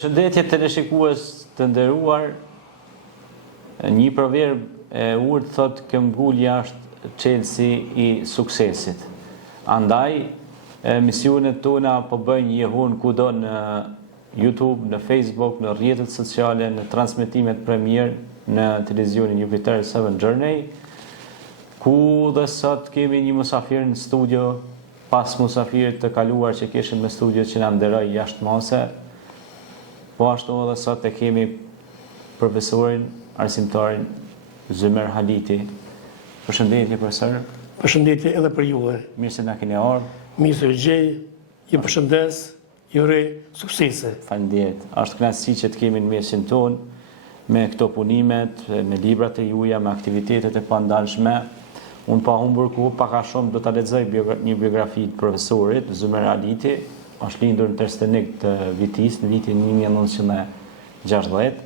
Shëndetje teleshikues të nderuar, një proverb e urtë thot këmbgulja është çelësi i suksesit. Andaj, misionet tona po bëjnë jehun kudo në YouTube, në Facebook, në rrjetet sociale, në transmitimet premier në televizionin Jupiter 7 Journey, ku dhe sot kemi një musafir në studio, pas musafirit të kaluar që kishim në studio që na nderoj jashtë mase. Po ashtu edhe sot e kemi profesorin, arsimtarin Zymer Haliti. Përshëndetje profesor. Përshëndetje edhe për juve. Mirë se na keni ardhur. Mirë se gjej, ju përshëndes, ju uroj suksese. Faleminderit. Është kënaqësi që të kemi në mesin tonë me këto punimet, me librat e juaja, me aktivitetet e pandalshme. Unë pa humbur ku pak a shumë do ta lexoj një biografi të profesorit Zymer Haliti. Është lindur në Trstenik të Vitis në vitin 1960.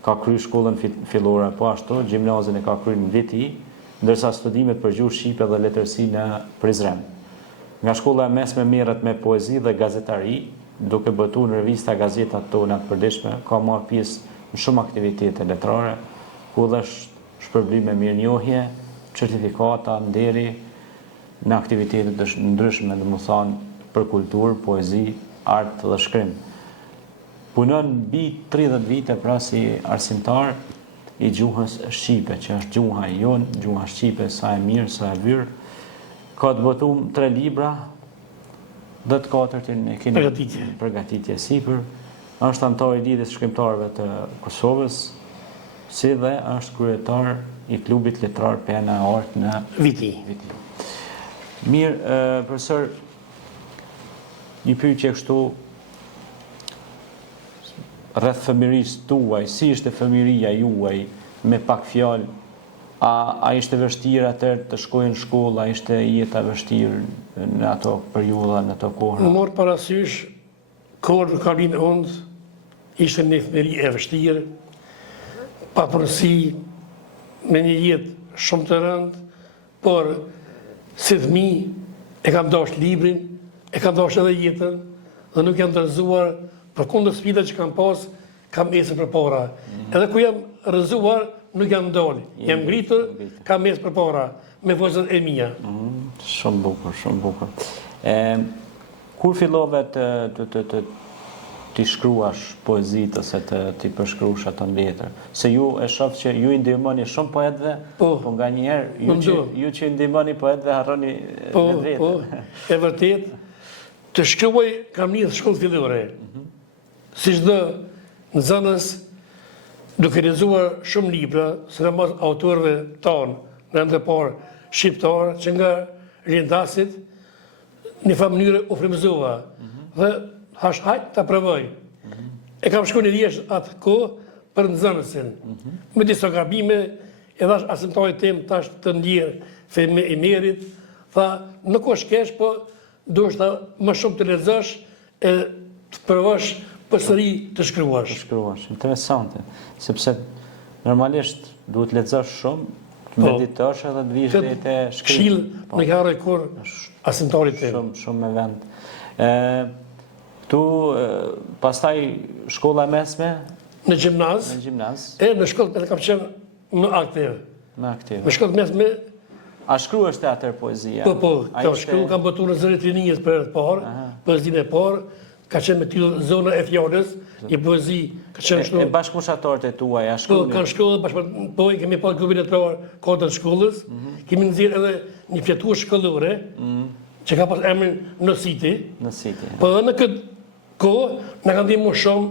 Ka kryer shkollën fillore, po ashtu gjimnazin e ka kryer në Viti, ndërsa studimet për gjuhë shqipe dhe letërsi në Prizren. Nga shkolla e mesme merret me poezi dhe gazetari, duke botuar në revista gazetat tona të përditshme, ka marrë pjesë në shumë aktivitete letrare, ku dhe shpërblim me mirënjohje, certifikata, nderi në aktivitete të ndryshme, domethënë për kulturë, poezi, art dhe shkrim. Punon mbi 30 vite pra si arsimtar i gjuhës shqipe, që është gjuha e jonë, gjuha shqipe sa e mirë, sa e vyrë. Ka të botuar 3 libra, dhe të 4-tin e keni përgatitje sipër. Është antar i lidhjes shkrimtarëve të Kosovës, si dhe është kryetar i klubit letrar Pena e Art në Viti. Mirë, profesor, një pyetje kështu rreth fëmirisë tuaj, si ishte fëmiria juaj me pak fjalë, a ishte vështirë atëherë të shkojë në shkollë, a ishte jeta vështirë në ato periudha, në ato kohë? Më morë parasysh, kohën ka vinë undë, ishte një fëmiri e vështirë, pa përsi, me një jetë shumë të rëndë, por si fëmi e kam dashur librin, e kam dashur edhe jetën, dhe nuk jam rrëzuar për kundër sfidave që kam pas, kam ecur përpara. Edhe ku jam rrëzuar, nuk jam dalë. Jam ngritur, kam ecur përpara me vëzhgat e mia. Shumë bukur, shumë bukur. Kur fillove të shkruash poezitë ose të përshkruash ato në letër? Se ju e shoh që ju i ndihmoni shumë poetëve, po nganjëherë ju që i ndihmoni poetëve harroni me vetën. Po, e vërtet. Të shkruaj kam një shkollë fillore. Si çdo nxënës, duke lexuar shumë libra, sidomos autorëve tanë, në rënd të parë shqiptarë, që nga rindasit, një fa mënyrë u frymëzova. Dhe thash hajt ta provoj. E kam shkruar një rjesht atë kohë për nxënësin. Me disa gabime, e thash arsimtarit tim tash të ndjerë feme i merit, tha nuk është keq, po do shta më shumë të lexosh e të provosh përsëri të shkruash. Të shkruash, interesante, sepse normalisht duhet lexosh shumë, të meditosh edhe të vish deri te shkrimi. Këshill nuk harroj kur arsimtarit tim. Shumë me vend. Tu pastaj shkolla e mesme në gjimnaz. Në gjimnaz. E në shkollë kam qenë më aktiv. Në shkollë mesme. A shkruash te atër poezia? Po, ka shkruar, kam botuar në zërit rinjës për herë të parë, poezinë e parë, ka qenë me titull Zona e fjalës, një poezi ka qenë kështu. E bashkëpunëtorët e tuaj a shkruan? Po, kanë shkruar po kemi pas grupin letrar kodën e shkollës, kemi nxjerrë edhe një fletuar shkollore, që ka pas emrin Nositi. Nositi. Po edhe në këtë kohë na kanë ndihmuar shumë,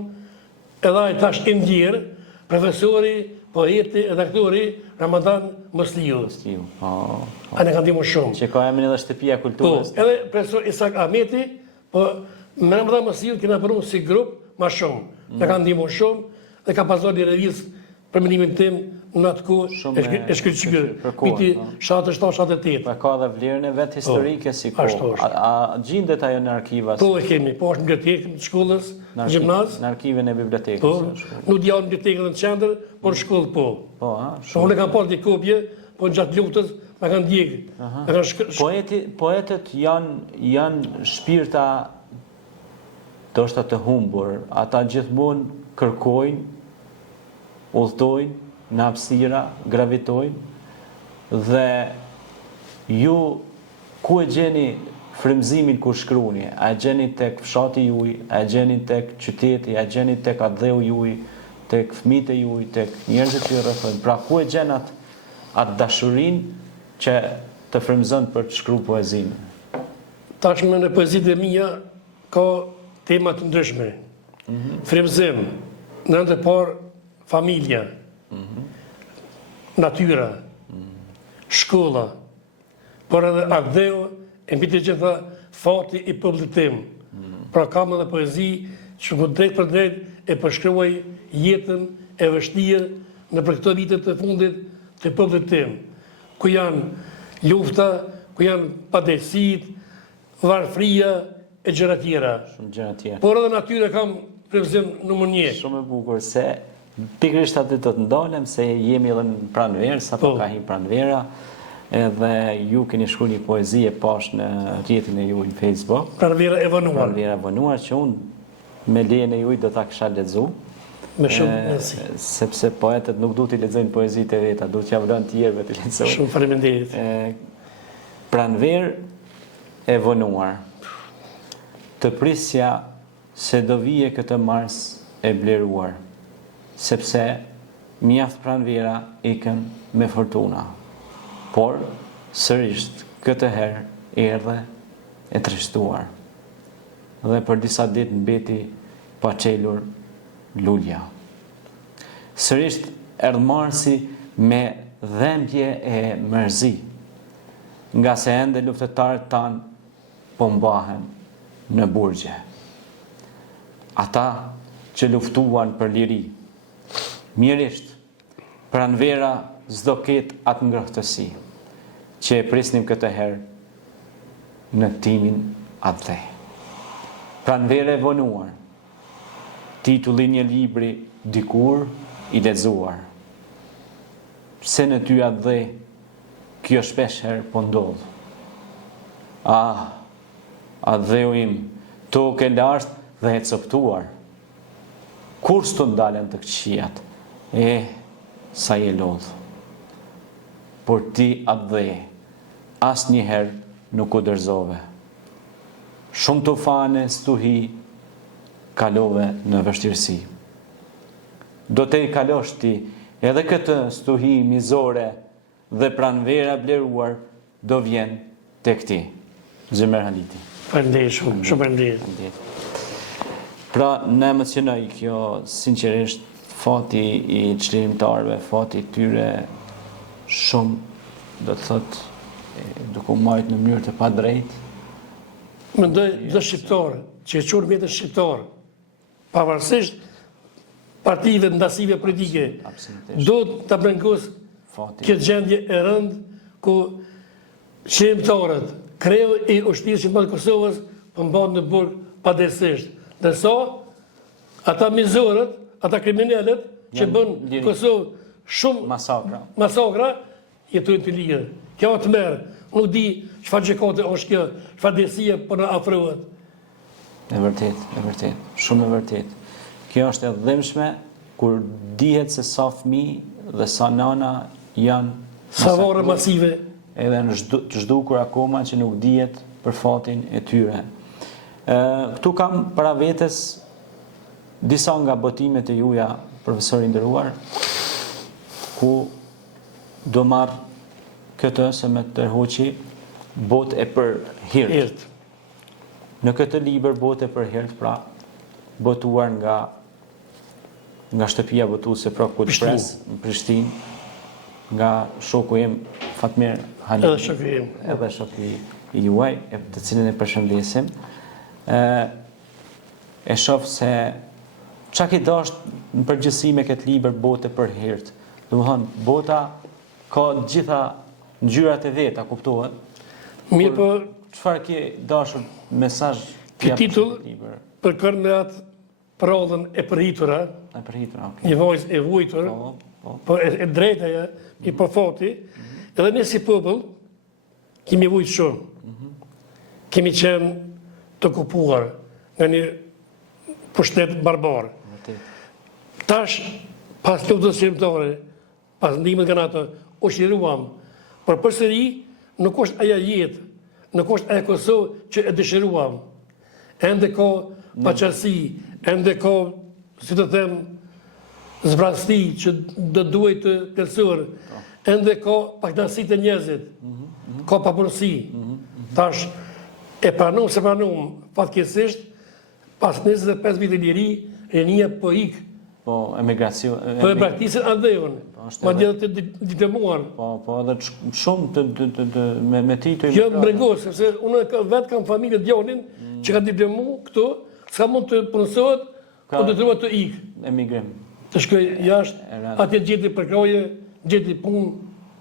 edhe ai tash i ndjer, profesori, poeti, redaktori Ramadan Mosliu. A ne kanë ndihmuar shumë. Që ka emrin edhe Shtëpia e Kulturës. Po, edhe profesor Isak Ahmeti, po me Ramadan Mosliu kena punuar si grup më shumë. Ne kanë ndihmuar shumë dhe ka pasur një revistë për mendimin tim në atë kohë e shkëlqyer. Viti 77-78. Pa ka dhe vlerën e vet historike si kohë. A gjendet ajo në arkiva? Po e kemi, po është në bibliotekën e shkollës, në gjimnaz. Në arkivën e bibliotekës. Po, nuk janë në bibliotekën në qendër, por në shkollë po. Po, unë kam pas një kopje, po gjatë luftës na kanë djegë. Poetët janë shpirta do shta të humbur, ata gjithmonë kërkojnë, udhtojnë, në hapësira, gravitojnë, dhe ju ku e gjeni frymëzimin kur shkruni, a e gjeni tek fshati juj, a e gjeni tek qyteti, a e gjeni tek adheu juj, tek fëmijët e juj, tek njerëzit që ju rrethojnë. Pra ku e gjen atë dashurinë që të frymëzon për të shkruar poezinë? Tashmë në poezitë e mia ka tema të ndryshme. Frymëzim, në anë të parë familja, natyra, shkolla, por edhe adheu e mbi të gjitha fati i popullit tim. Pra kam edhe poezi që ku drejt për drejt e përshkruaj jetën e vështirë në për këto vitet të fundit të popullit tim, ku janë lufta, ku janë padrejtësitë, varfëria e gjëra tjera. Shumë gjëra tjera. Por edhe natyra kam frymëzim numër 1. Shumë e bukur se pikërisht aty do të ndalem se jemi edhe në pranverë, sapo ka hyrë pranvera, edhe ju keni shkruar një poezi e pash në rrjetin e juaj në Facebook. Pranvera e vonuar. Pranvera e vonuar që unë me lejen e juaj do ta kisha lexuar. Me shumë nësi. Sepse poetët nuk du t'i lexojnë poezitë e veta, du t'ja vlojnë tjerëve t'i lexojnë. Shumë faleminderit. Pranverë e vonuar. Të prisja se do vije këtë mars e bleruar, sepse mjaft pranvera ikën me fortuna. Por, sërisht, këtë herë erdhe e trishtuar. Dhe për disa ditë mbeti pa çelur lulja. Sërisht, erdhë marsi me dhembje e mërzi, nga se ende luftëtarët tanë po mbahen në burgje. Ata që luftuan për liri, mirisht, pranvera s'do ketë atë ngrohtësi, që e prisnim këtë herë në timin atë dhe. Pranvera e vonuar, titulli një libri dikur i lexuar. Se në ty atë dhe, kjo shpesh herë po ndodh. Atë dheu im, tokë e lashtë dhe e coptuar. Kur s'to ndalen të këqijat, sa je lodh. Por ti atë dhe, as njëherë nuk u dërzove. Shumë të fane stuhi, kalove në vështirësi. Do të i kalosh ti edhe këtë stuhi mizore dhe pranvera bleruar do vjen tek ti. Zëmer Haliti. Faleminderit shumë, shumë faleminderit. Pra, në emocionoj kjo sinqerisht fati i çlirimtarëve, fati i tyre shumë, do të thotë, duke u marrë në mënyrë të padrejtë. Mendoj çdo shqiptar që e quhet vetë shqiptar, pavarësisht partive ndasive politike, do të brengos këtë gjendje e rëndë ku qërimtarët, kreu i ushtrisë që mbajnë Kosovës, po mbahen në burg padrejtësisht. Ndërsa ata mizorët, ata kriminalët që bën Kosovë shumë masakra, jetojnë të lirë. Kjo të merë, nuk di çfarë gjykate është kjo, çfarë drejtësie po na afrohet. E vërtet, shumë e vërtet. Kjo është e dhimbshme kur dihet se sa fëmijë dhe sa nana janë sa varre masive, edhe në të zhdukur akoma që nuk dihet për fatin e tyre. Këtu kam para vetes disa nga botimet e juja, profesor i nderuar, ku do marr këtë se me tërhoqi botë e për hirt. Në këtë libër botë e për hirt, pra, botuar nga shtëpia botuese pra Kutpres në Prishtinë, nga shoku im Fatmir Haliti, edhe shoku i juaj, të cilin e përshëndesim. E shoh se çka ki dashur në përgjithësi me këtë libër botë për hirt. Domethënë, bota ka gjitha ngjyrat e veta, kuptohet? Mirë, po çfarë ke dashur mesazh ky titull përkon me atë prodhën e përhitura, okay. Një vajzë e vujtur, po e drejta ja, i përfati, edhe ne si popull kemi vujt shumë. Kemi qenë të okupuar nga një pushtet barbar. Tash, pas luftës shqiptare, pas ndihmës nga NATO, u shiruam, por përsëri nuk është aja jetë, nuk është aja Kosovë që e dëshiruam. Ende ka paqësi, ende ka, si të them, zvrasti që do duhet të plotësuar, ende ka pakënaqësi të njerëzit, ka papunësi. Tash, e pranum se pranum, fatkeqësisht, pas 25 vite liri, rinia po ikë. Po, emigracion... Po e praktisën andejon, ma djetë të ditemuar. Po, edhe shumë me ti të Kjo mbrengos, sepse unë vetë kam familje djonin që ka ditemu këtu, s'ka mund të punësohet, po të truat të ikë. Emigrim. Të shkoj jashtë, atje gjeti përkroje, gjeti punë.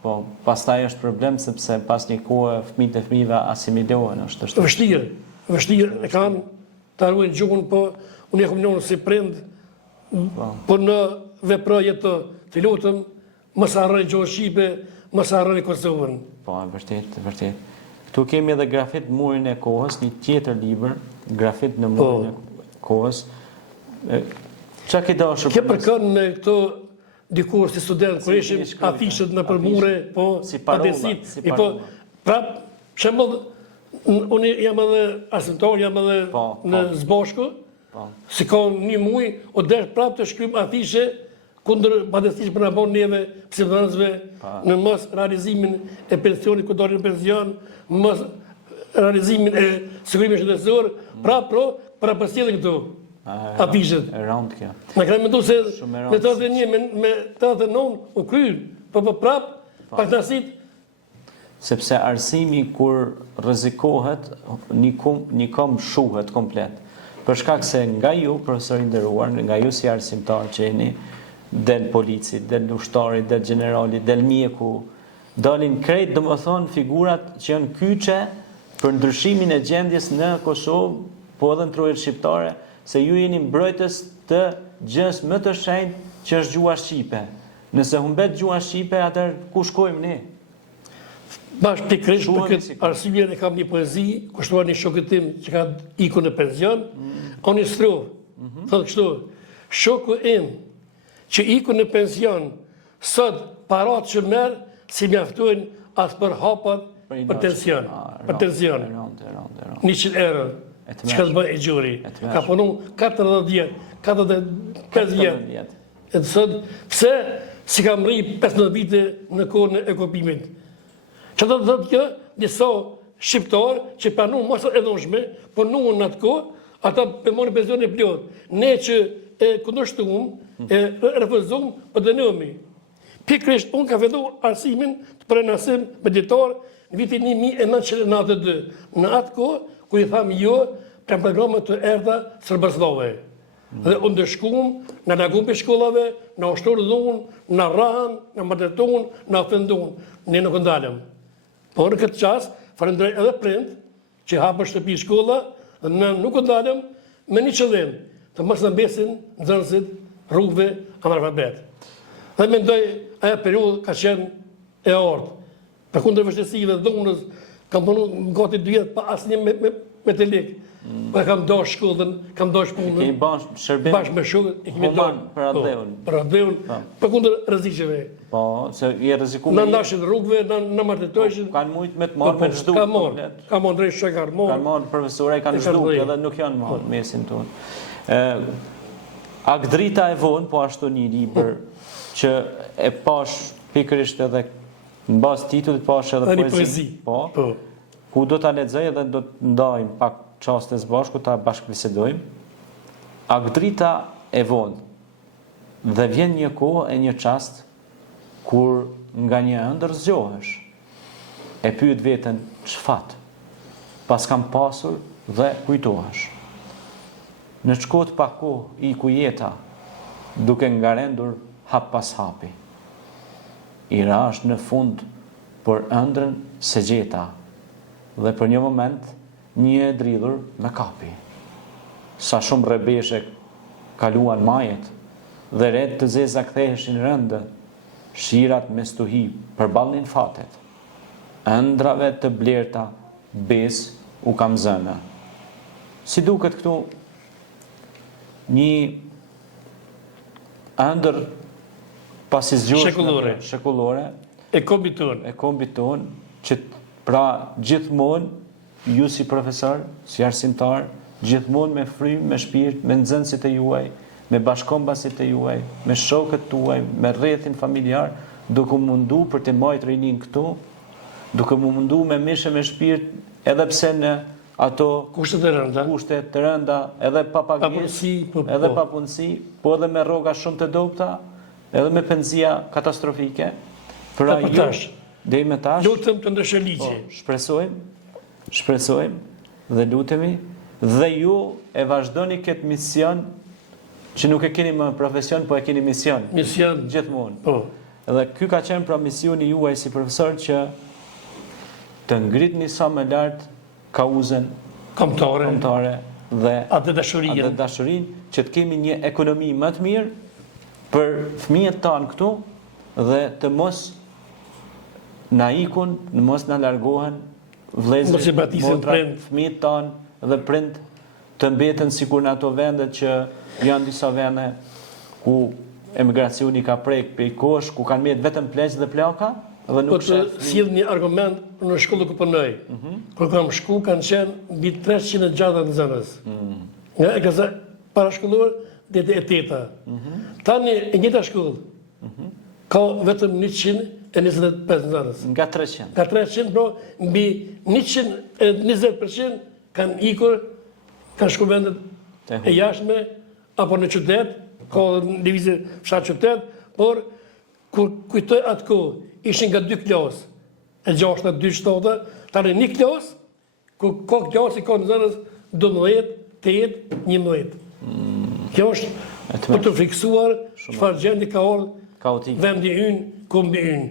Po, pastaj është problem sepse pas një kohë fëmijët e fëmijëve asimilohen, është Vështirë, e kanë të arruajnë gjuhën, po unë e kom njohur si prind, po në vepra jetë të lutëm, mos harroni gjuhën shqipe, mos harroni Kosovën. Po, vërtet. Këtu kemi edhe grafit murin e kohës, një tjetër libër, grafit në murin e kohës. Qa ke dashur? Kje përkën me këto dikur si student, kër ishim afishet në përmure, po, adesit, i po, prap, shembull, unë jam edhe arsimtar, jam edhe në Zbashku, si ka një muj, o desh prap të shkrym afishe kundër padestish për në bon neve pseudonësve në mos realizimin e pensionit, këtë dorë në pension, mos realizimin e sigurimi shëndetësor, prap për apësjelin këtu afishet. E rëndë kjo. Në kremë mëndu se me 81, me 89 u kryrë, për prap, paknasit. Sepse arsimi kur rrezikohet, një kom shuhet komplet. Për shkak se nga ju, profesor i nderuar, nga ju si arsimtar që jeni, del polici, del ushtari, del generali, del mjeku, dalin krejt, domethënë figurat që janë kyçe për ndryshimin e gjendjes në Kosovë, po edhe në trojën shqiptare, se ju jeni mbrojtës të gjës më të shenjtë që është gjua shqipe. Nëse humbet gjua shqipe, atëherë ku shkojmë ne? Bash pikërisht për këtë arsye e kam një poezi, kushtuar një shokët tim që ka ikur në pension, unë i strovë, thotë kështu, shoku im që ikur në pension, sot parat që merë, si mjaftojnë as për hapat për tension. Për tension. 100 euro, që ka të bëjë e gjuri. Ka punu 40 vjetë, 45 vjetë. E të sot, pse si kam rri 15 vite në kohën e kopimit. Që të thotë kjo, njëso shqiptarë që panu mos e dhonshme, por nuën në atë kohë, ata për moni pension e plot. Ne që e kundërshtuam, e refuzum, për dënohemi. Pikërisht, unë ka vendu arsimin të prenasim me ditar në vitin 1992. Në atë kohë, ku i thamë jo, për programet të erdha sërbërslove. Dhe unë dëshkum, në lagum për shkollave, në ushtorë dhunë, në rahan, në mërdetun, në ofendun. Ne nuk ndalëm. Por në këtë qas, falënderoj edhe prind, që hapër shtëpi shkolla, dhe në nuk ndalëm me një qëllim, të mos në besin nxënësit rrugëve analfabet. Dhe mendoj, aja periudhë ka qenë e ortë. Për kundër vështësive dhe dhunës, kam punu gati 2 jetë pa asë një me të lekë. Po kam dosh shkollën, kam dosh punën. Kemi bashkë me shkollën, e kemi dosh. Për adheun. Për adheun, për kundër rreziqeve. Po, se i rrezikuar. Në ndashin rrugëve, në martetojshin. Kanë mujtë me të marrë me çdo. Ka marrë drejt shekar, Kanë marrë profesorë, kanë zhduk, edhe nuk janë marrë mesin tonë. Agdrita e vonë, po ashtu një libër që e pash pikërisht edhe në bazë titullit pash edhe poezi. Po. Ku do ta lexoj edhe do të ndajmë pak çaste së bashku ta bashkëbisedojmë. Agdrita e vonë dhe vjen një kohë e një çast kur nga një ëndër zgjohesh. E pyet veten ç'fat. Pas kam pasur dhe kujtohesh. Në shkot pa kohë i ku jeta duke ngarendur hap pas hapi. I rash në fund për ëndrën se gjeta dhe për një moment një e dridhur me kapi. Sa shumë rebeshe kaluan majet dhe red të zeza ktheheshin rëndë, shirat me stuhi përballnin fatet. Ëndrave të blerta bes u kam zënë. Si duket këtu një ëndër pasi Shekullore. shekullore E kombit tonë, që pra gjithmonë ju si profesor, si arsimtar, gjithmonë me frymë, me shpirt, me nxënësit e juaj, me bashkombasit e juaj, me shokët tuaj, me rrethin familjar, duke mundu për të majtë rinin këtu, duke mundu me mishe me shpirt, edhe pse në ato kushtet e rënda, edhe papagesë, edhe papunësi, po edhe me rroga shumë të dobta, edhe me penzia katastrofike. Pra ju, deri më tash, lutëm të ndryshë ligje. Shpresojmë dhe lutemi, dhe ju e vazhdoni këtë mision, që nuk e keni më profesion, po e keni mision. Mision. Gjithmonë. Po. Edhe ky ka qenë pra misioni juaj si profesor, që të ngritni sa më lart kauzën kombëtare dhe atë dashurinë që të kemi një ekonomi më të mirë për fëmijët tanë këtu dhe të mos na ikun, mos na largohen vëllezërit, motrat, fëmijët tanë dhe prind të mbeten sikur në ato vendet që janë disa vende ku emigracioni ka prek prej kosh, ku kanë mjet vetëm pleq dhe plaka, dhe nuk shef. Po të sjell një argument në shkollë ku punoj. Kur kam shku kanë qenë mbi 360 nxënës. Nga e ka parashkolluar deri e 8. Tani e njëjta shkollë ka vetëm 125 nxënës. Nga 300. Nga 300, pro mbi 120% kanë ikur, kanë shku vendet e jashtme apo në qytet, ka divizë fshat qytet, por kur kujtoj atë kohë, ishin nga 2 klasë, e 6, 2, 7, tani 1 klasë, ku ka klasë i ka nxënës 12, 8, 11. Kjo është për të friksuar çfarë gjendje ka ardhur vendi ynë, kombi ynë.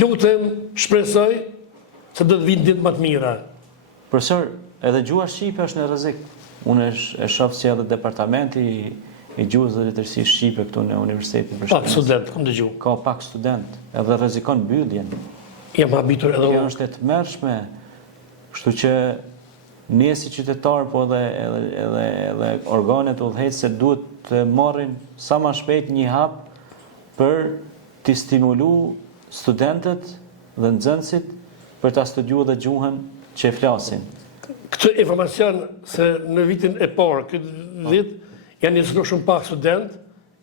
Lutem, shpresoj se do të vinë ditë më të mira. Profesor, edhe gjuha shqipe është në rrezik. Unë e shoh si edhe departamenti i gjuhës dhe letërsisë shqipe këtu në Universitetin Prishtinë. Pak student, kam dëgjuar. Ka pak student, edhe rrezikon mbylljen. Jam habitur edhe unë. Kjo është e tmerrshme. Kështu që ne si qytetar, po edhe organet udhëheqëse duhet të marrin sa më shpejt një hap për të stimulu studentët dhe nxënësit për ta studiuar dhe gjuhën që e flasin. Këtë informacion se në vitin e parë, këtë vit, janë njësë shumë pak student,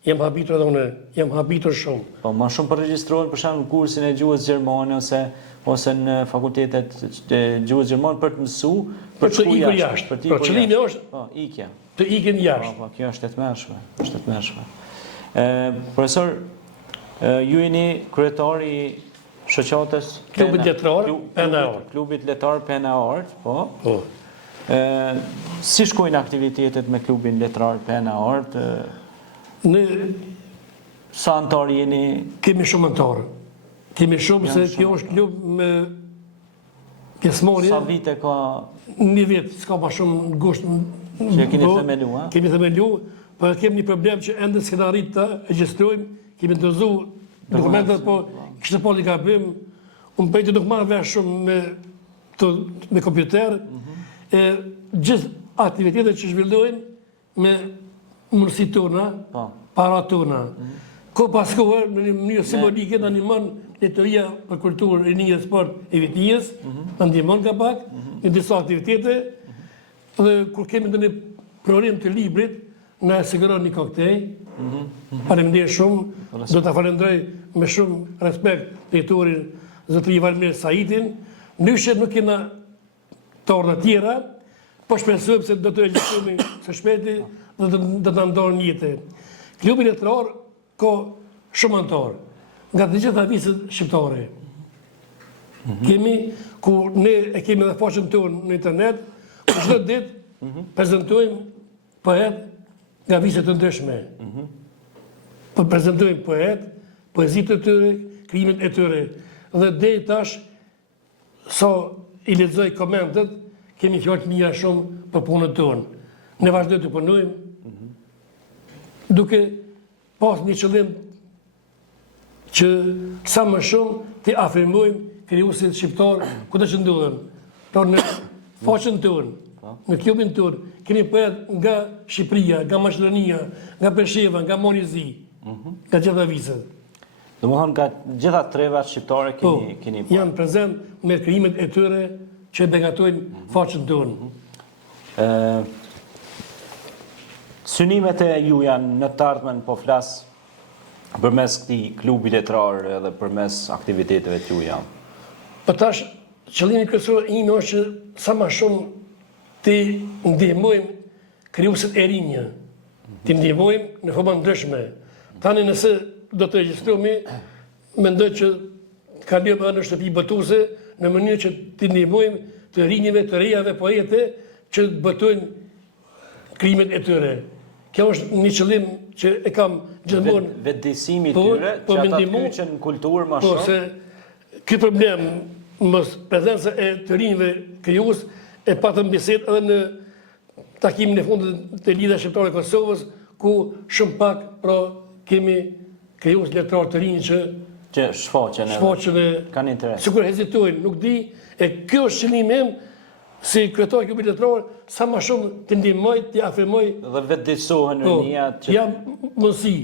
jam habitur edhe unë, jam habitur shumë. Po, ma shumë përregjistrohen për shembull në kursin e gjuhës gjermane ose në fakultetet e gjuhës gjermane për të mësu, për të ikur jashtë. Për qëllimi është po, ikja. Të ikin jashtë. Po, kjo është e tmerrshme. Profesor, ju jeni kryetari i shoqatës Klubit Letrar PNA-Art. Klubit Letrar PNA-Art, po. Si shkojnë aktivitetet me klubin Letrar PNA-Art? Ne sa antar jeni? Kemi shumë antarë. Kemi shumë se kjo është klub me pjesëmarrje. Sa vite ka? 1 vit, s'ka ma shumë gusht. Që keni themelu, ha? Kemi themelu, por kemi një problem që ende s'kena arrit të regjistrojmë, kemi ndërzu dokumentet, po kishte pas një gabim, unë pejtë nuk marrë vesh shumë me kompjuter, gjithë aktivitetet që zhvillojnë me mundësi tona, para tona. Ko pas kohë, në një mënyrë simbolike, në animon Letëria për kulturë, rinjë, sport e vitijës, në ndihmon ka pak, në disa aktivitete, dhe kur kemi në një program të librit, në siguron një koktej, faleminderit shumë, do të falenderoj me shumë respekt drejtorin zotëri Valmir Saitin, nyshe nuk kena torna tjera, po shpresojmë se do të realizohemi së shpejti dhe do të ndonë jetë. Klubi Letrar ka shumë antarë, nga të gjitha viset shqiptare. Kemi, ku ne e kemi dhe faqen tonë në internet, ku çdo ditë prezentojmë poet nga viset të ndryshme. Po prezentojmë poet, poezit e tyre, krijimet e tyre. Dhe deri tash, sa i lexoj komentet, kemi fjallë të mira shumë për punën tonë. Ne vazhdojmë të punojmë, duke pas një qëllim që sa më shumë të afirmojmë krijuesit shqiptar ku të që ndodhen. Por në faqen tonë, në klubin tonë, keni poet nga Shqipëria, nga Maqedonia, nga Presheva, nga Monizi, nga gjitha viset. Dhe më thonë, nga gjitha trevat shqiptare keni po. Janë prezent me krijimet e tyre që begatojnë faqën tonë. Synimet e ju janë në të ardhmen, po flasë përmes këtij klubi letrar edhe përmes aktiviteteve të juja. Për tash, qëllimi kryesor ime është që sa më shumë të ndihmojmë krijuesit e rinj, të ndihmojmë në forma ndryshme. Tani nëse do të regjistrojmë, mendoj që kalojmë në shtëpi botuese në mënyrë që të ndihmojmë të rinjve, të rejave poete që të botojnë krijimet e tyre. Kjo është një qëllim që e kam gjithmonë. Vetëdijsimi i tyre, që ata të kyçen në kulturë më shumë. Po, se ky problem mos prezenca e të rinjve krijues e patëm bisedë edhe në takimin e fundit të Lidhjes Shqiptare të Kosovës, ku shumë pak kemi krijues letrar të rinj që shfaqen kanë interes. Sikur hezitojnë, nuk di, e kjo është qëllimi im si kryetar i klubit letrar, sa më shumë të ndihmoj, të afirmoj dhe vetëdijsohen në nia që jam mundësi,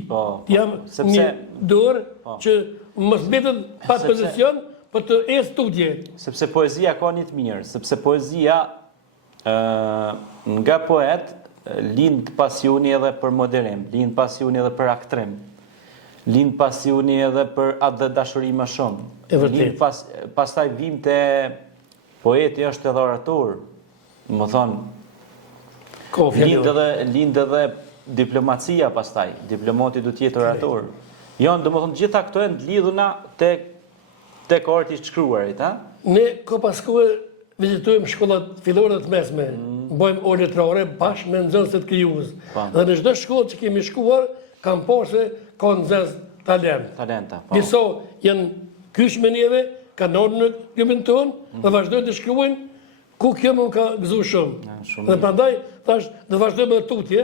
jam një dorë që mos mbetet pas pozicion, për të studje. Sepse poezia ka një të mirë, sepse poezia nga poet lind pasioni edhe për moderim, lind pasioni edhe për aktrim, lind pasioni edhe për atë dhe dashuri më shumë. E vërtet. Pastaj vim te poeti është edhe orator, më thonë, lind edhe diplomacia pastaj, diplomati du tjetë orator. Janë, dhe më thonë, gjitha këto e në lidhuna tek arti i shkruarit, ha? Ne ko paskohe vizitojmë shkollat fillore dhe të mesme, bëjmë orë letrare bashkë me nxënësit krijues. Dhe në çdo shkollë që kemi shkuar, kam parë se ka nxënës talenta. Disa janë kyç me neve, kanë ardhur në klubin tonë dhe vazhdojnë të shkruajnë ku kjo më ka gëzuar shumë. Dhe prandaj thash do vazhdojmë me tutje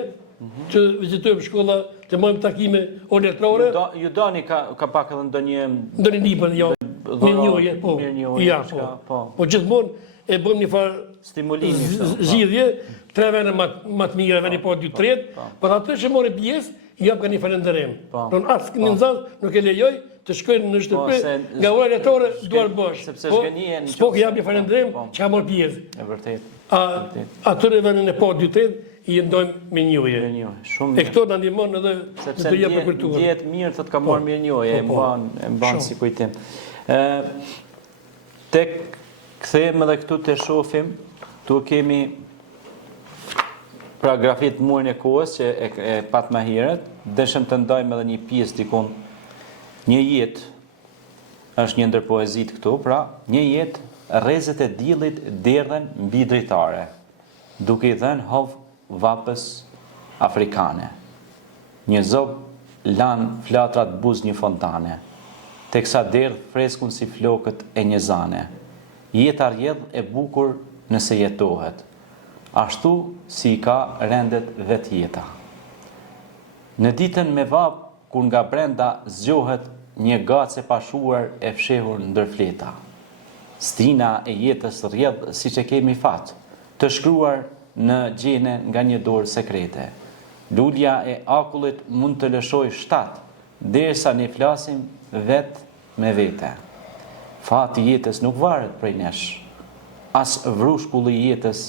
që vizitojmë shkolla, të bëjmë takime orë letrare. Ju doni ka pak edhe ndonjë libër, jo. Mirënjohje, po gjithmonë e bëjmë një farë stimulimi, zgjidhje, 3 vende më të mira, veni po 2-3, por atë që morë pjesë, jap ka një falënderim. Don asnjë nxënës nuk e lejoj të shkojnë në shtëpi nga ora letore duar bosh. Sepse zgjënien. Po jap një falënderim që ka marrë pjesë. E vërtet. Atyre vendin e po 2-3 i ndojmë me njohje. Shumë. E këto na ndihmon edhe në të jap për kulturë. Dihet mirë thotë ka marrë mirë njohje, e mban si kujtim. Tek kthehemi edhe këtu të shohim, tu kemi paragrafit murin e kohës që e pat më herët, dëshëm të ndajmë edhe një pjesë dikun. Një jetë është një ndër poezit këtu, pra një jetë rrezet e diellit derdhen mbi dritare, duke i dhënë hov vapës afrikane. Një zob lan flatrat buz një fontane, teksa derdh freskun si flokët e një zane. Jeta rjedh e bukur nëse jetohet, ashtu si i ka rendet vet jeta. Në ditën me vap, kur nga brenda zgjohet një gace pashuar e fshehur ndër fleta. Strina e jetës rjedh si që kemi fat, të shkruar në gjene nga një dorë sekrete. Lulja e akullit mund të lëshoj 7, derisa ne flasim vet me vete. Fati jetës nuk varet prej nesh, as vrushkulli jetës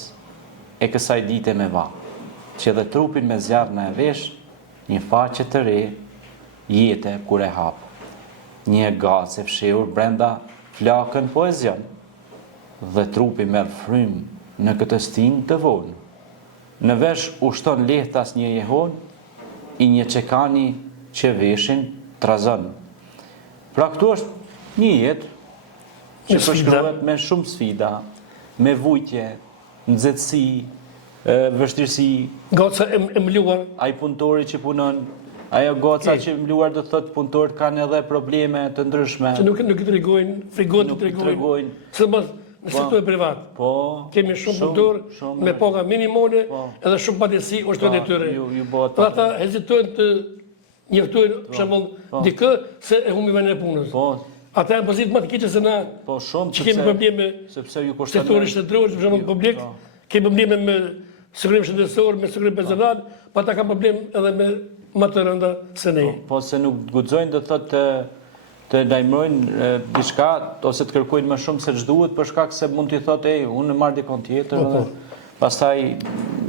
e kësaj dite me va, që dhe trupin me zjarë në vesh, një faqe të re, jete kur e hap. Një gace fshehur brenda flakën poezion, dhe trupi merr frym në këtë stin të vonë. Në vesh ushton lehtas një jehon, i një çekani që veshin trazon. Pra këtu është një jetë që përshkruhet me shumë sfida, me vujtje, nxehtësi, vështirësi. Goca e mluar. Ai punëtori që punon, ajo goca që mluar do të thotë punëtorët kanë edhe probleme të ndryshme. Që nuk i tregojnë, frigon të tregojnë. Sidomos në sektorin privat. Po. Kemi shumë punëtor me paga minimale, edhe shumë padrejti ushtrinë e tyre. Pra ata hezitojnë të njoftojnë për shembull dikë se e humbi vendin e punës. Po. Ata janë pozitë më të keqe se na. Po shumë që kemi probleme sepse ju kushton sektori shtetëror, për shembull publik, ke probleme me sigurim shëndetësor, me sigurim personal, pa ta ka problem edhe me më të rënda se ne. Po se nuk guxojnë do thotë të lajmërojnë diçka ose të kërkojnë më shumë se ç'duhet për shkak se mund t'i thotë unë marr dikon tjetër dhe pastaj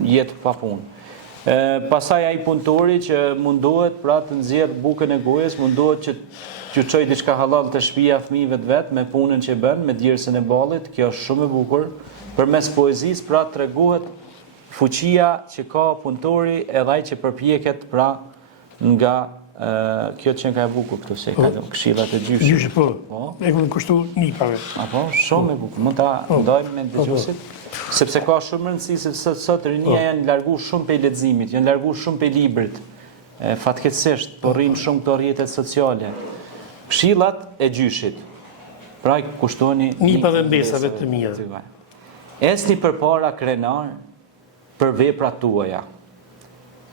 jetë pa punë. Pastaj ai punëtori që mundohet pra të nxjerr bukën e gojës, mundohet që t'ju çojë diçka halal të shtëpia fëmijëve të vet me punën që bën, me djersën e ballit, kjo është shumë e bukur. Përmes poezisë pra tregohet fuqia që ka punëtori edhe ai që përpjeket pra nga kjo që ka e bukur këtu se ka këshillat e gjyshit. Gjyshi po. E kanë kushtu nipave. Apo shumë e bukur. Mund ta ndajmë me dëgjuesit. Sepse ka shumë rëndësi, sepse sot rinia janë larguar shumë prej leximit, janë larguar shumë prej librit. Fatkeqësisht, po rrim shumë këto rrjetet sociale. Këshillat e gjyshit. Pra kushtoni nipave mbesave të mia. Esni përpara krenar për veprat tuaja,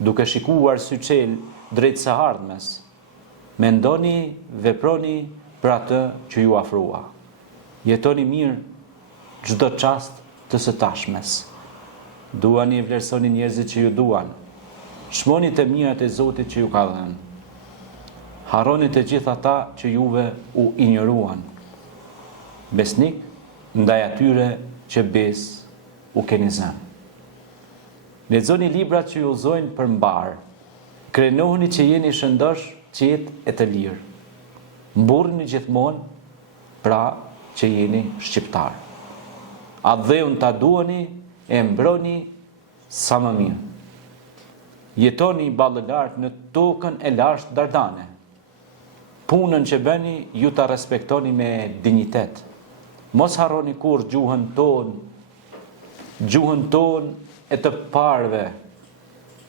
duke shikuar sy çel drejt së ardhmes. Mendoni, veproni për atë që ju afrua. Jetoni mirë çdo çast të së tashmes. Duani e vlerësoni njerëzit që ju duan. Shmoni të mirat e Zotit që ju ka dhënë. Harroni të gjithë ata që juve u injoruan. Besnik ndaj atyre që u keni zënë. Lexoni librat që ju uzojnë për mbar. Krenohuni që jeni shëndosh, qetë e të lirë. Mburrni gjithmonë pra që jeni shqiptar. A dheun ta duani e mbroni sa më mirë. Jetoni ballëlart në tokën e lashtë dardane. Punën që bëni ju ta respektoni me dinjitet. Mos harroni kur gjuhën tonë e të parve.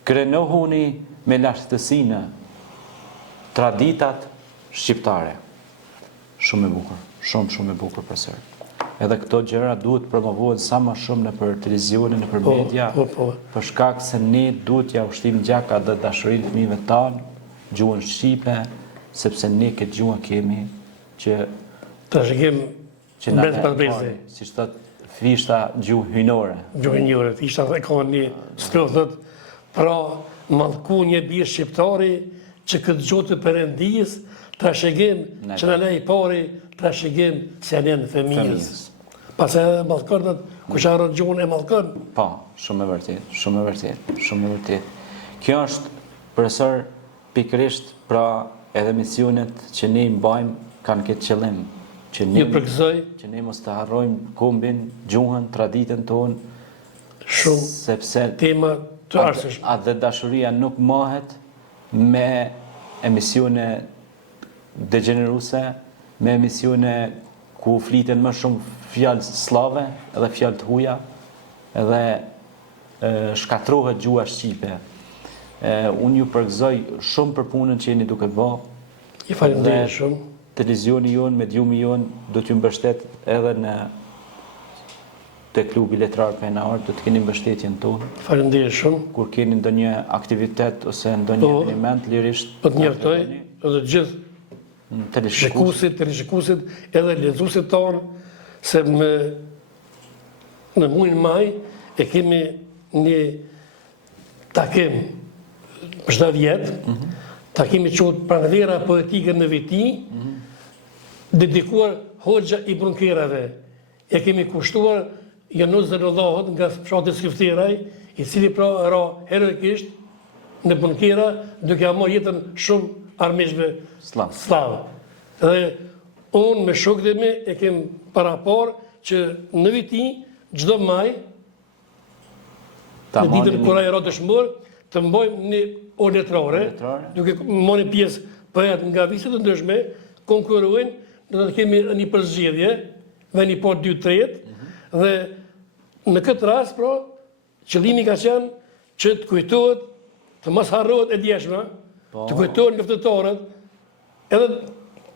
Krenohuni me lashtësinë traditat shqiptare. Shumë e bukur, shumë e bukur profesor. Edhe këto gjëra duhet promovohen sa më shumë nëpër televizionin, nëpër media, për shkak se ne duhet ja ushtim gjaka dhe dashurinë fëmijëve tanë, gjuhën shqipe, sepse ne këtë gjuhën kemi që ta shikim mbret pas brezi. Siç thot fishta gjuhë hyjnore. Gjuhë hyjnore, fishta e ka një strothët, pra mallkuni bie shqiptari që këtë gjuhë të Perëndis ta shigim që në lej pari ta shigim se janë në fëmijës. Pas e mallkonat kush harron gjuhën e mallkon. Po, shumë e vërtet. Kjo është profesor pikërisht pra edhe misionet që ne i mbajmë kanë këtë qëllim. Që ne mos të harrojmë kombin, gjuhën, traditën tonë. Shumë sepse tema të arsyeshme. A dhe dashuria nuk mohet me emisione degeneruse, me emisione ku fliten më shumë fjalë slave edhe fjalë të huaja, edhe shkatrohet gjuha shqipe. Unë ju përgëzoj shumë për punën që jeni duke bë. Ju falenderoj shumë. Televizioni jonë, mediumi jonë do t'ju mbështet edhe te klubi letrar penar, do të keni mbështetjen tonë. Falenderoj shumë. Kur keni ndonjë aktivitet ose ndonjë eveniment lirisht, po të njoftoj edhe gjithë teleshikuesit edhe lexuesit tonë se në muajin maj e kemi një takim çdo vjet, takimi quhet Pranvera Poetike në Viti, dedikuar Hoxha i Brunkerave. E kemi kushtuar Janus Zërëllahot nga fshati Skifteraj, i cili pra ra heroikisht në Brunkera, duke marrë jetën shumë armiqve slavë. Dhe unë me shokët e mi e kem parapar që në Viti, çdo maj, në ditën kur ai ra dëshmor, të mbojmë një orë letrare, duke marrë pjesë poet nga viset të ndryshme, konkurrojnë, do të kemi një përzgjedhje, dhe një por 2-3, dhe në këtë rast, pra, qëllimi ka qenë që të kujtohet, të mos harrohet e djeshme, të kujtohet luftëtarët, edhe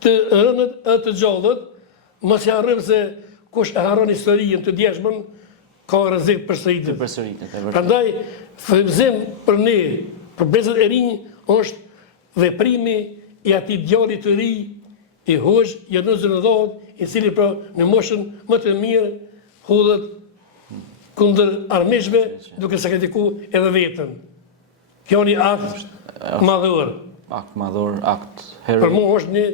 të rënët edhe të gjallët, mos i harrojmë se kush e harron historinë të djeshmen, ka rrezik përsëritet. Prandaj, frymëzim për ne, për brezat e rinj, është veprimi i atij djalli të ri, i Hoxh Janus Zërëllahot, i cili pra në moshën më të mirë hudhet kundër armishme duke sakrifikuar edhe vetën. Kjo një akt madhor. Akt madhor, akt Për heroik. mua është një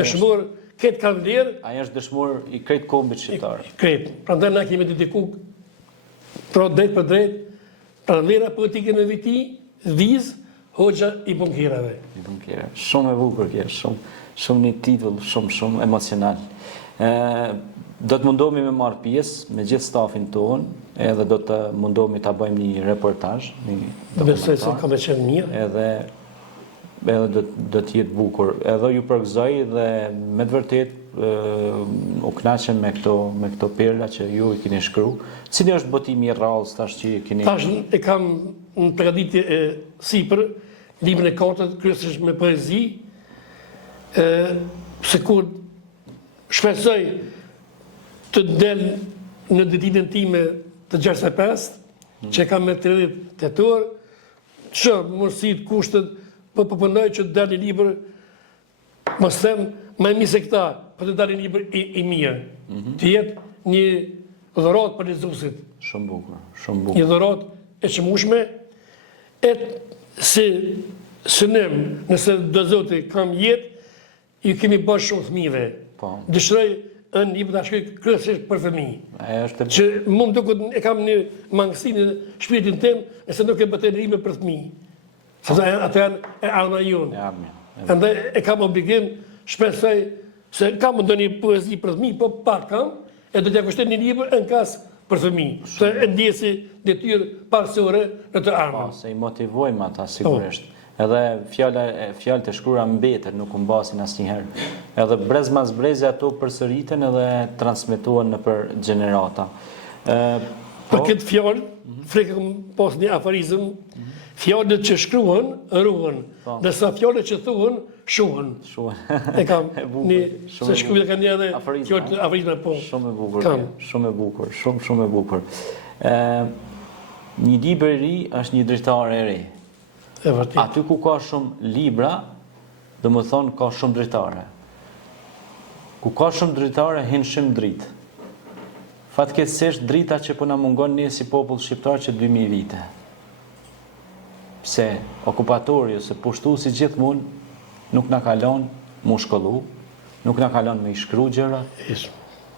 dëshmor këtë ka vlerë Ai është dëshmor i krejt kombit shqiptar. krejt. Prandaj na kemi dedikuar drejt për drejt për vlera politike në viz Hoxha i bunkirave. Shumë e bukur kjo, shumë një titull, shumë emocional. Do të mundohemi me marrë pjesë me gjithë stafin tonë, edhe do të mundohemi ta bëjmë një reportazh, një Besoj se ka me qenë mirë. edhe do të jetë bukur. Edhe ju përgëzoj dhe me të vërtet u kënaqem me këto perla që ju i keni shkruar. Cili është botimi i rrallës tash që keni? Tash e kam në përgatitje e sipër, librin e katërt, kryesisht me poezi, se kur shpresoj të del në ditën time të 65, që kam me 30 tetor, që mërësit, kushtet, po përpëndoj që të del një libër, mos them, më e mirë se këta, po të del një libër i mirë. Të jetë një dhuratë për lexuesit. Shumë bukur, shumë bukur. Një dhuratë e çmueshme, si synim, nëse do Zoti kam jetë, ju kemi bërë shumë fëmijëve. Po. Dëshiroj në libër ta shkruaj kryesisht për fëmijë. Ajo është Që mu më duket e kam një mangësi në shpirtin tim, nëse nuk e bëten rime për fëmijë. Sepse ato janë e arma jonë. Andaj e kam obligim, shpresoj se kam ndonjë poezi për fëmijë, po pak kam, e do t'ja kushtoj një libër në kas për fëmijë. Se e ndjesi detyrë parësore në të armën. Se i motivojmë ata sigurisht. Edhe fjalët e shkruara mbeten, nuk u mbasin asnjëherë. Edhe brez mas brezi ato përsëriten edhe transmetohen nëpër gjenerata. Për këtë fjalë, frikëm pas një aforizëm, fjalët që shkruhen, ruhen, ndërsa fjalët që thuhen, shuhen. E kam një, se shkruaj kanë një edhe fjalët aforizme po. Shumë e bukur, shumë e bukur, shumë e bukur. Një libër i ri është një dritar e ri. Aty ku ka shumë libra, dhe më thonë ka shumë dritare. Ku ka shumë dritare, hinë shumë dritë. Fatkeqësisht drita që po na mungon ne si popull shqiptar që 2000 vite. Pse okupatori ose pushtuesi gjithmonë nuk na ka lënë mu shkollu, nuk na ka lënë me i shkru gjëra.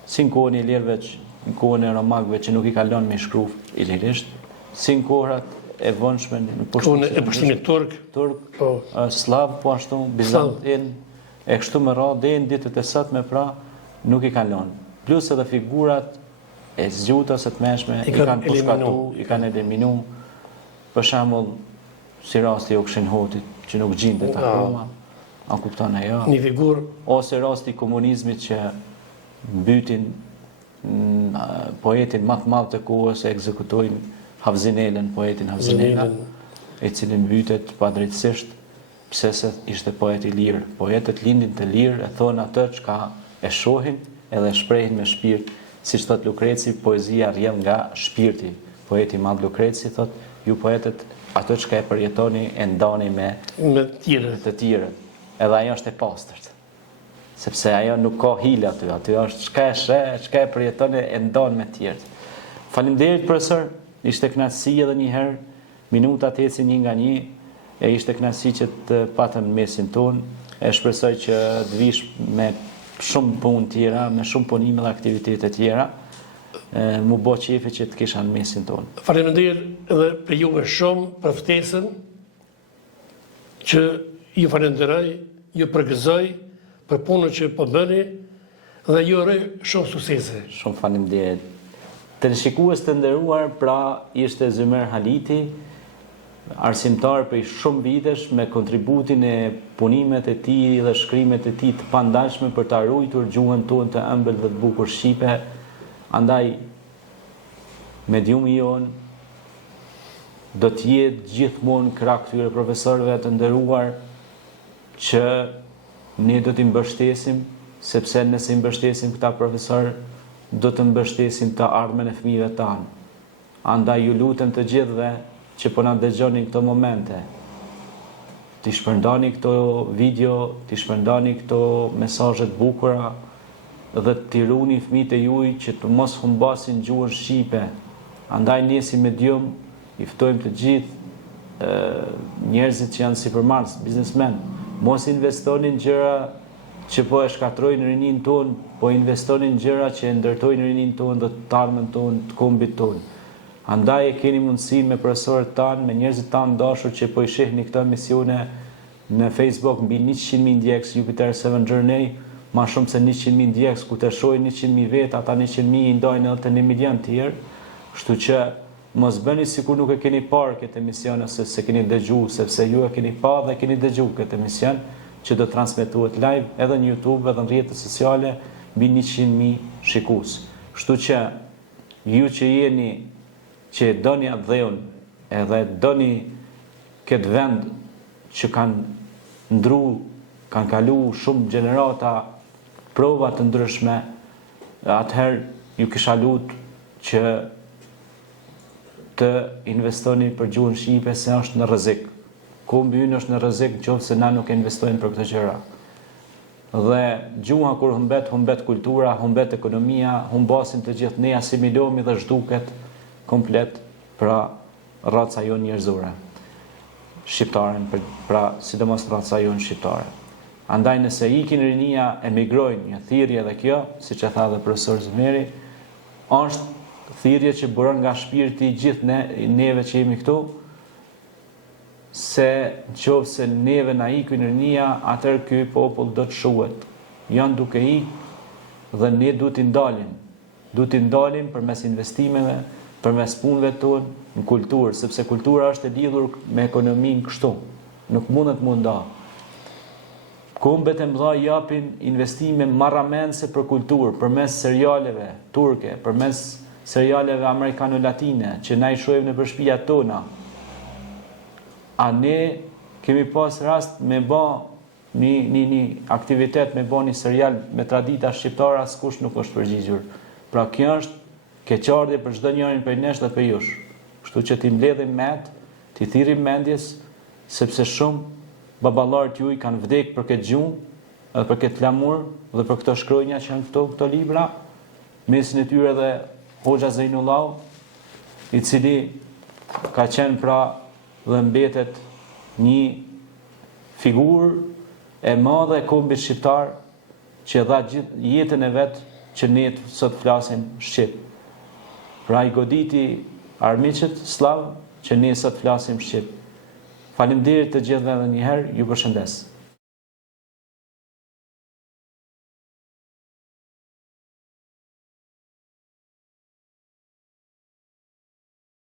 Si në kohën e ilirëve, në kohën e romakëve që nuk i ka lënë me i shkru ilirisht, si në kohërat e vëndshme në pushtimit turk, slav, po ashtu, bizantin, e kështu me radhë, dhe në ditët e sotme pra, nuk i kanë lënë. Plus edhe figurat e zgjutës e të meshme, i kanë pushkatu, i kanë eliminu, për shembull, si rasti i Okshin Hotit, që nuk gjindet akoma, a kupton ajo? Një figur. Ose rasti i komunizmit që mbytin poetin më të madh të kohës, e ekzekutojnë Havzinelen, poetin Havzinelen, i cili mbytet padrejtësisht, pse se ishte poet i lirë. Poetët lindin të lirë, e thonë atë që e shohin edhe shprehin me shpirt, si që thot Lukreci, poezia rrjedh nga shpirti. Poeti madh Lukreci thot, ju poetët ato që e përjetoni e ndani me të tjerët. Edhe ajo është e pastërt. Sepse ajo nuk ka hile aty, aty është çka e sheh, çka e përjetoni e ndan me të tjerët. Faleminderit profesor, ishte kënaqësi edhe një herë, minutat ecin një nga një, e ishte kënaqësi që të patëm mesin tonë, e shpresoj që të vish me shumë punë tjera, me shumë punime dhe aktivitete tjera, mu bo qefi që të kisha në mesin tonë. Faleminderit edhe për juve shumë për ftesën që ju falenderoj, ju përgëzoj për punën që po bëni dhe ju uroj shumë suksese. Shumë faleminderit. Të shikues të nderuar, pra ishte Zymer Haliti, arsimtar për shumë vitesh me kontributin e punimet e tij dhe shkrimet e tij të pandashme për ta ruajtur gjuhën tonë të ëmbël dhe të bukur shqipe. Andaj mediumi jon do të jetë gjithmonë krah këtyre profesorëve të nderuar që ne do t'i mbështesim, sepse nëse i mbështesim këta profesorë, do të mbështesim të ardhmen e fëmijëve tanë. Andaj ju lutem të gjithëve që po na dëgjoni këto momente, t'i shpërndani këto video, t'i shpërndani këto mesazhe të bukura dhe t'i runi fëmijët e juaj që të mos humbasin gjuhën shqipe, Andaj ne si medium i ftojmë të gjithë njerëzit që janë sipërmarrës, biznesmen, mos investoni në gjëra që po e shkatrojnë rinin tonë, po investoni në gjëra që e ndërtojnë rinin tonë dhe të ardhmen tonë, të kombit tonë. Andaj e keni mundësi me profesorët tanë, me njerëzit tanë dashur që po i shihni këto emisione në Facebook mbi 100.000 ndjekës Jupiter 7 Journey, ma shumë se 100.000 ndjekës, ku të shojnë 100.000 vetë, ata 100.000 i ndojnë edhe të 1 milion tjerë, kështu që mos bëni sikur nuk e keni parë këtë emision ose se keni dëgju, sepse ju e keni parë dhe keni dëgju këtë emision që do transmetohet live edhe në YouTube edhe në rrjetet sociale mbi 100.000 shikues. Kështu që ju që jeni që doni atë dheun edhe doni këtë vend që kanë ndru, kanë kalu shumë gjenerata prova të ndryshme, atëherë ju kisha lutë që të investoni për gjuhën shqipe se është në rrezik. Kombi ynë është në rrezik nëse na nuk investojmë për këtë gjëra. Dhe gjuha kur humbet kultura, humbet ekonomia, humbasin të gjithë ne, asimilohemi dhe zhduket komplet pra raca jonë njerëzore. Shqiptaren, pra sidomos raca jonë shqiptare. Andaj nëse ikin rinia, emigrojnë, një thirrje dhe kjo, siç e tha dhe profesor Zmeri, është thirrje që buron nga shpirti gjithë neve që jemi këtu, se nëse neve na ikin rinia, atëherë ky popull do të shuhet. Janë duke ikë dhe ne duhet t'i ndalim. Duhet t'i ndalim përmes investimeve, përmes punëve tonë, në kulturë, sepse kultura është e lidhur me ekonominë kështu. Nuk mundet munda. Kombet e mëdha japin investime marramense për kulturë, përmes serialeve turke, përmes serialeve amerikano-latine, që na i shohim në shtëpiat tona. A ne kemi pas rast me bë një aktivitet, me bë një serial me tradita shqiptare, askush nuk është përgjigjur. Pra kjo është keqardhje për çdo njërin prej nesh dhe për jush. Kështu që t'i mbledhim med, t'i thirrim mendjes, sepse shumë baballarët juaj kanë vdekur për këtë gjuhë, edhe për këtë flamur, dhe për këto shkronja që janë këto libra, mesin e tyre dhe Hoxha Zeinullah, i cili ka qenë pra dhe mbetet një figurë e madhe e kombit shqiptar që dha gjithë jetën e vet që ne sot flasim shqip. Pra i goditi armiqët slav që ne sot flasim shqip. Faleminderit të gjithëve edhe një herë, ju përshëndes.